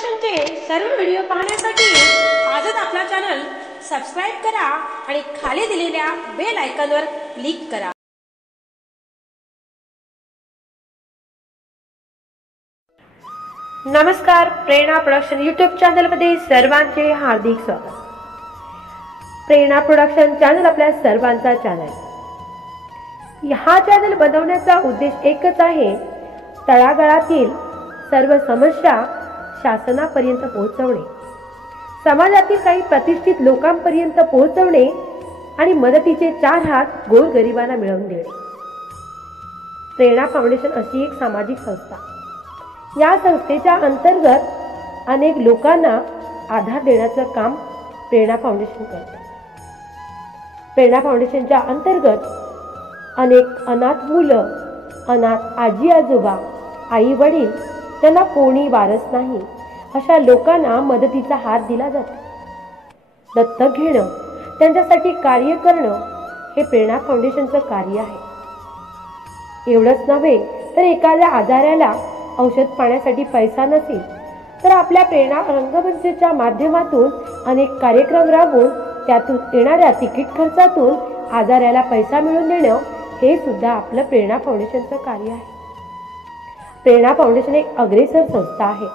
प्रोडक्शनचे सर्व व्हिडिओ पाहण्यासाठी आजच आपला चॅनल सबस्क्राइब करा आणि खाली दिलेल्या बेल आयकॉनवर क्लिक करा। नमस्कार, प्रेरणा प्रोडक्शन यूट्यूब चॅनल मध्ये सर्वांचे हार्दिक स्वागत। प्रेरणा प्रोडक्शन चॅनल आपल्या सर्वांचा चॅनल। हा चॅनल बनवण्याचा उद्देश एकच आहे, तळागाळातील सर्व समस्या शासनापर्यंत पोहोचवणे, समाजातील काही प्रतिष्ठित लोकांपर्यंत पोहोचवणे आणि मदतीचे 4 हात गोरगरिबांना मिळवून देणे। प्रेरणा फाउंडेशन अशी एक सामाजिक संस्था, या संस्थेच्या अंतर्गत अनेक लोकांना आधार देण्याचं काम प्रेरणा फाउंडेशन करते। प्रेरणा फाउंडेशनच्या अंतर्गत अनेक अनाथ मुलं, अनाथ आजी आजोबा, आई वडील, त्यांना कोणी वारस नाही अशा लोकांना मदतीचा हात दिला जातो। दत्तक घेणं, त्यांच्यासाठी कार्य करणं हे प्रेरणा फाउंडेशनचं कार्य आहे। एवढंच नव्हे तर एखाद्या आजाराला औषध पाण्यासाठी पैसा नसेल तर आपल्या प्रेरणा रंगमंचच्या माध्यमातून अनेक कार्यक्रम राबवून त्यातून येणाऱ्या तिकीट खर्चातून आजाराला पैसा मिळवून देणं हे सुद्धा आपलं प्रेरणा फाउंडेशनचं कार्य आहे। प्रेरणा फाउंडेशन एक अग्रेसर संस्था आहे।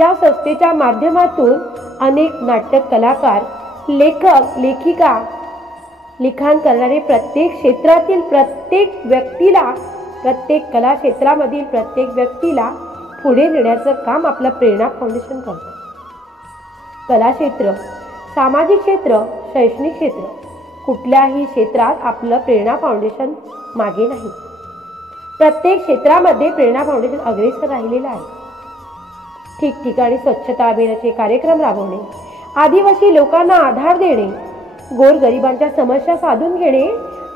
या संस्थेच्या माध्यमातून अनेक नाटक कलाकार, लेखक, लेखिका, लिखाण करणारे प्रत्येक क्षेत्रातील प्रत्येक व्यक्तीला, प्रत्येक कला क्षेत्रामधील प्रत्येक व्यक्तीला पुढे नेण्याचं काम आपलं प्रेरणा फाउंडेशन करतं। कला क्षेत्र, सामाजिक क्षेत्र, शैक्षणिक क्षेत्र, कुठल्याही क्षेत्रात आपलं प्रेरणा फाउंडेशन मागे नाही। प्रत्येक क्षेत्रामध्ये प्रेरणा फाउंडेशन अग्रेसर राहिलेलं आहे। ठिकठिकाणी स्वच्छता अभियानाचे कार्यक्रम राबवणे, आदिवासी लोकांना आधार देणे, गोरगरिबांच्या समस्या साधून घेणे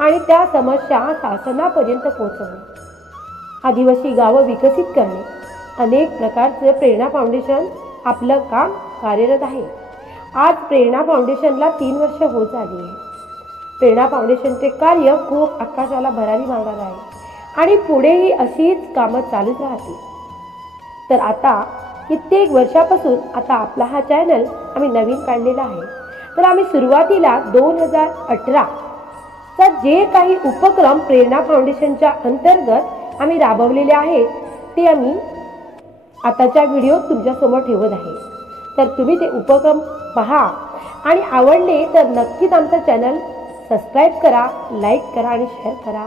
आणि त्या समस्या शासनापर्यंत पोहोचवणे, आदिवासी गावं विकसित करणे, अनेक प्रकारचे प्रेरणा फाउंडेशन आपलं काम कार्यरत आहे। आज प्रेरणा फाउंडेशनला 3 वर्ष होत झाली आहे। प्रेरणा फाउंडेशनचे कार्य खूप आकाशाला भरारी मारणार आहे आणि पुढेही अशीच कामं चालूच राहतील। तर आता कित्येक वर्षापासून आता आपला हा चॅनल आम्ही नवीन काढलेला आहे। तर आम्ही सुरुवातीला 2018 चा जे काही उपक्रम प्रेरणा फाउंडेशनच्या अंतर्गत आम्ही राबवलेले आहेत ते आम्ही आताच्या व्हिडिओत तुमच्यासमोर ठेवत आहे। तर तुम्ही ते उपक्रम पहा आणि आवडले तर नक्कीच आमचा चॅनल सबस्क्राइब करा, लाईक करा आणि शेअर करा।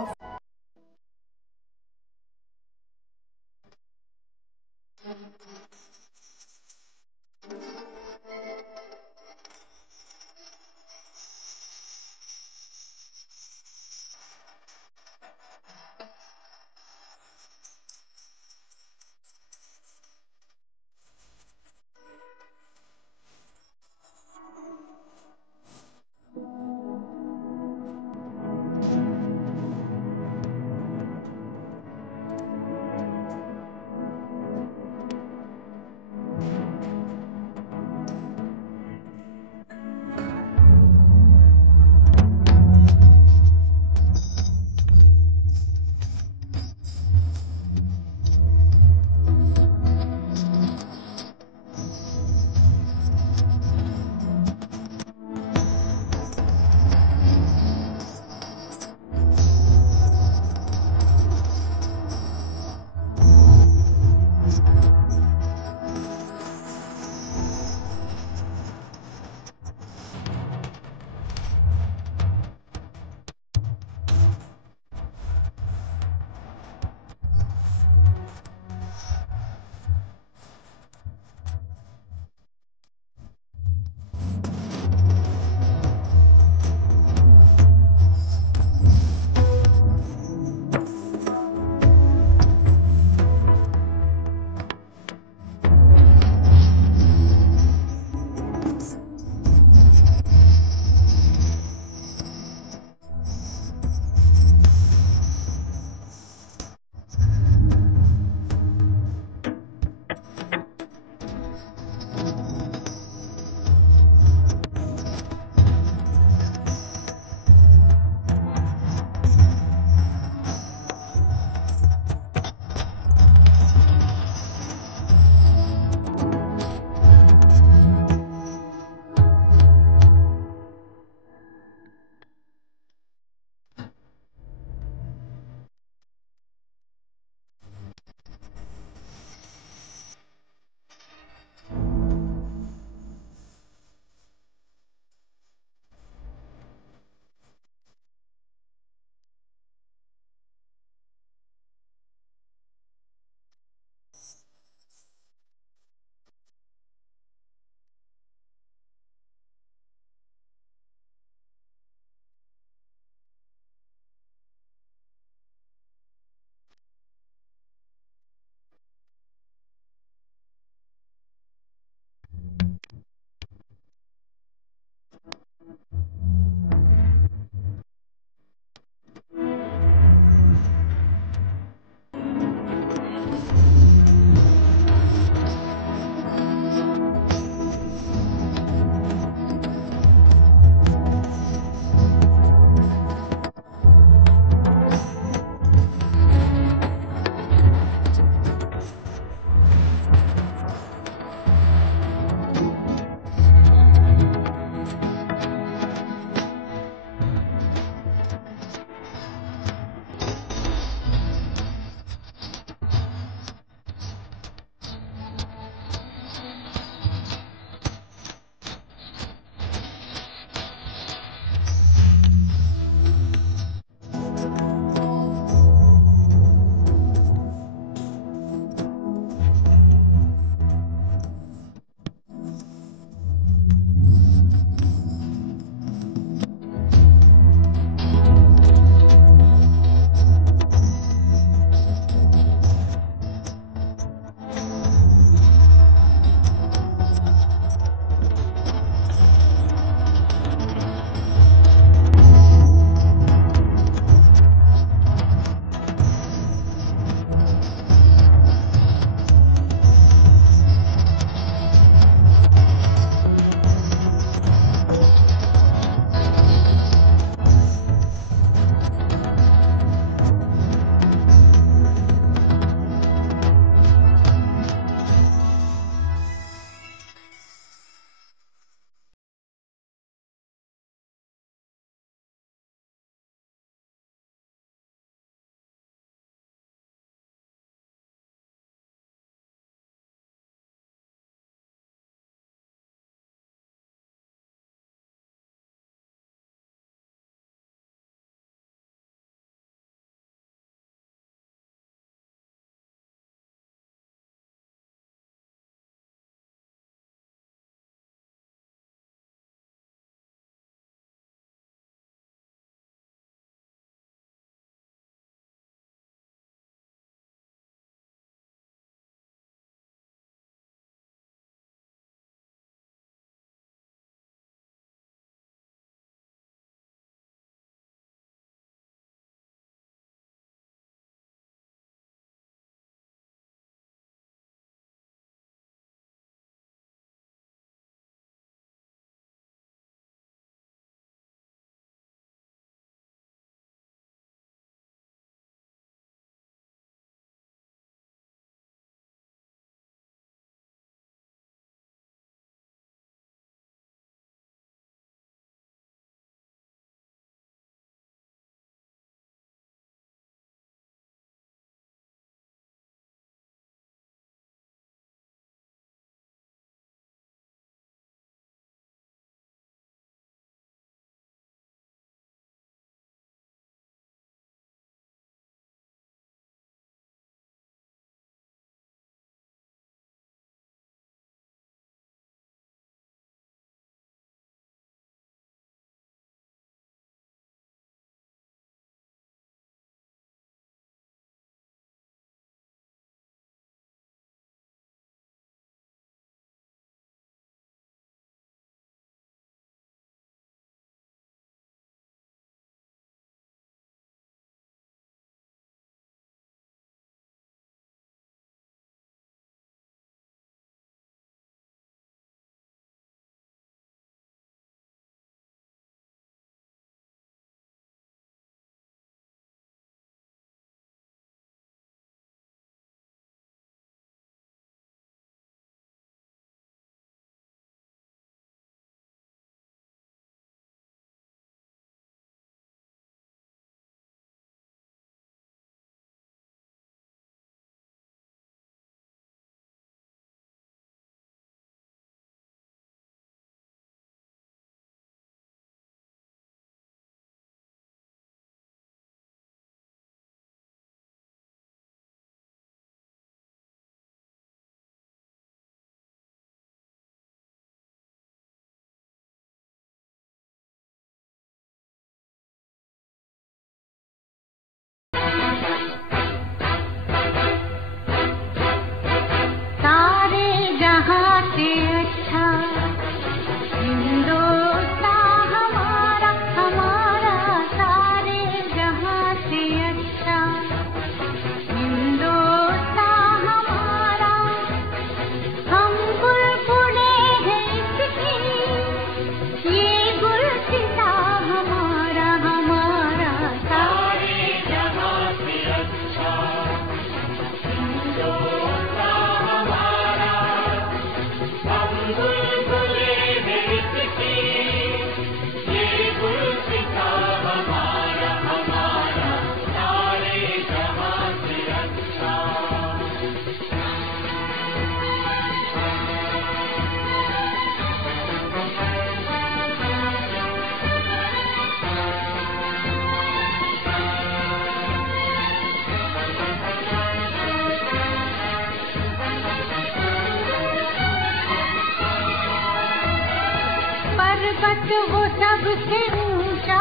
पर्वत वो सबसे ऊंचा,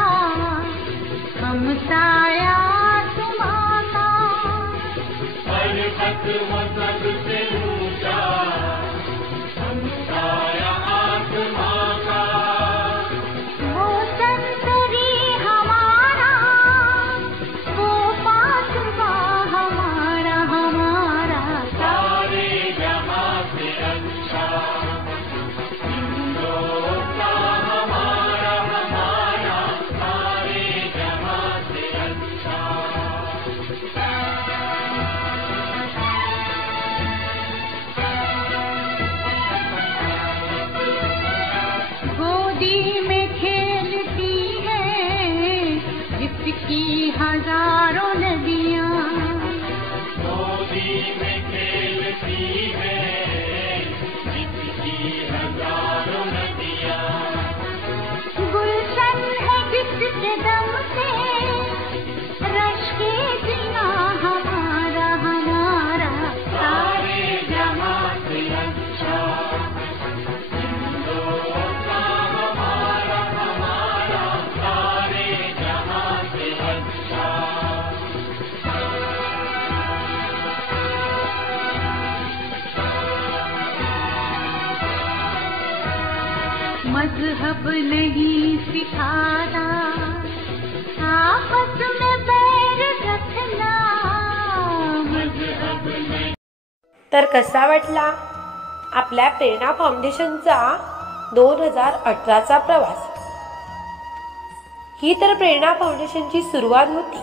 हम साया आसमां, पर्वत वो सबसे ऊंचा, हम साया आसमां का, वो संतरी हमारा, वो पासवा हमारा, हमारा सारे जहां से अच्छा, हिंदुस्तान हमारा, हमारा सारे जहां से अच्छा। गोदी में खेलती है जिसकी हजारों नदियां, गोदी में खेलती है जिसकी हजारों नदियां, गुलशन है जिसके दम से रश के जिया हमारा, हमारा सारे जहां से अच्छा, हिंदुस्तान हमारा, हमारा सारे जहां से अच्छा। मजहब नहीं सिखाता आपस में बैर रखना, मजहब नहीं। तर कसा वाटला आपल्या प्रेरणा फाउंडेशनचा 2018चा प्रवास? ही तर प्रेरणा फाउंडेशनची सुरुवात होती,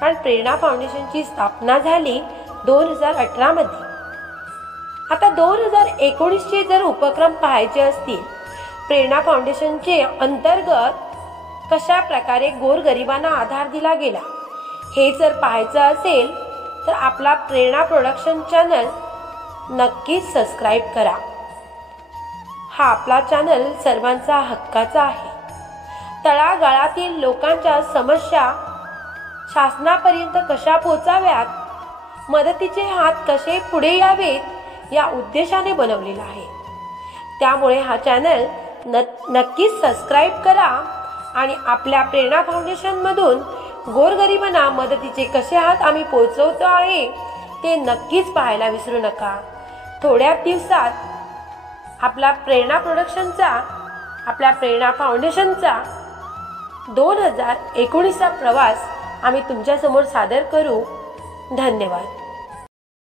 कारण प्रेरणा फाउंडेशनची स्थापना झाली 2018 मध्ये. आता 2019चे जर उपक्रम पाहायचे असतील, प्रेरणा फाउंडेशनचे अंतर्गत कशा प्रकारे गोरगरिबांना आधार दिला गेला, हे जर पाहायचं असेल तर आपला प्रेरणा प्रोडक्शन चॅनल नक्कीच सबस्क्राईब करा. हा आपला चॅनल सर्वांचा हक्काचा आहे. तळागाळातील लोकांच्या समस्या शासनापर्यंत कशा पोहोचाव्यात, मदतीचे हात कसे पुढे यावेत या उद्देशाने बनवलेला आहे. त्यामुळे हा चॅनल नक्कीच सबस्क्राईब करा आणि आपल्या प्रेरणा फाउंडेशन मधून गोरगरिबांना मदतीचे कसे हात आम्ही पोहोचवतो आहे ते नक्कीच पाहायला विसरू नका. थोड्या दिवसात आपला प्रेरणा प्रोडक्शनचा, आपल्या प्रेरणा फाउंडेशनचा 2019चा प्रवास आम्ही तुमच्या समोर सादर करू. धन्यवाद.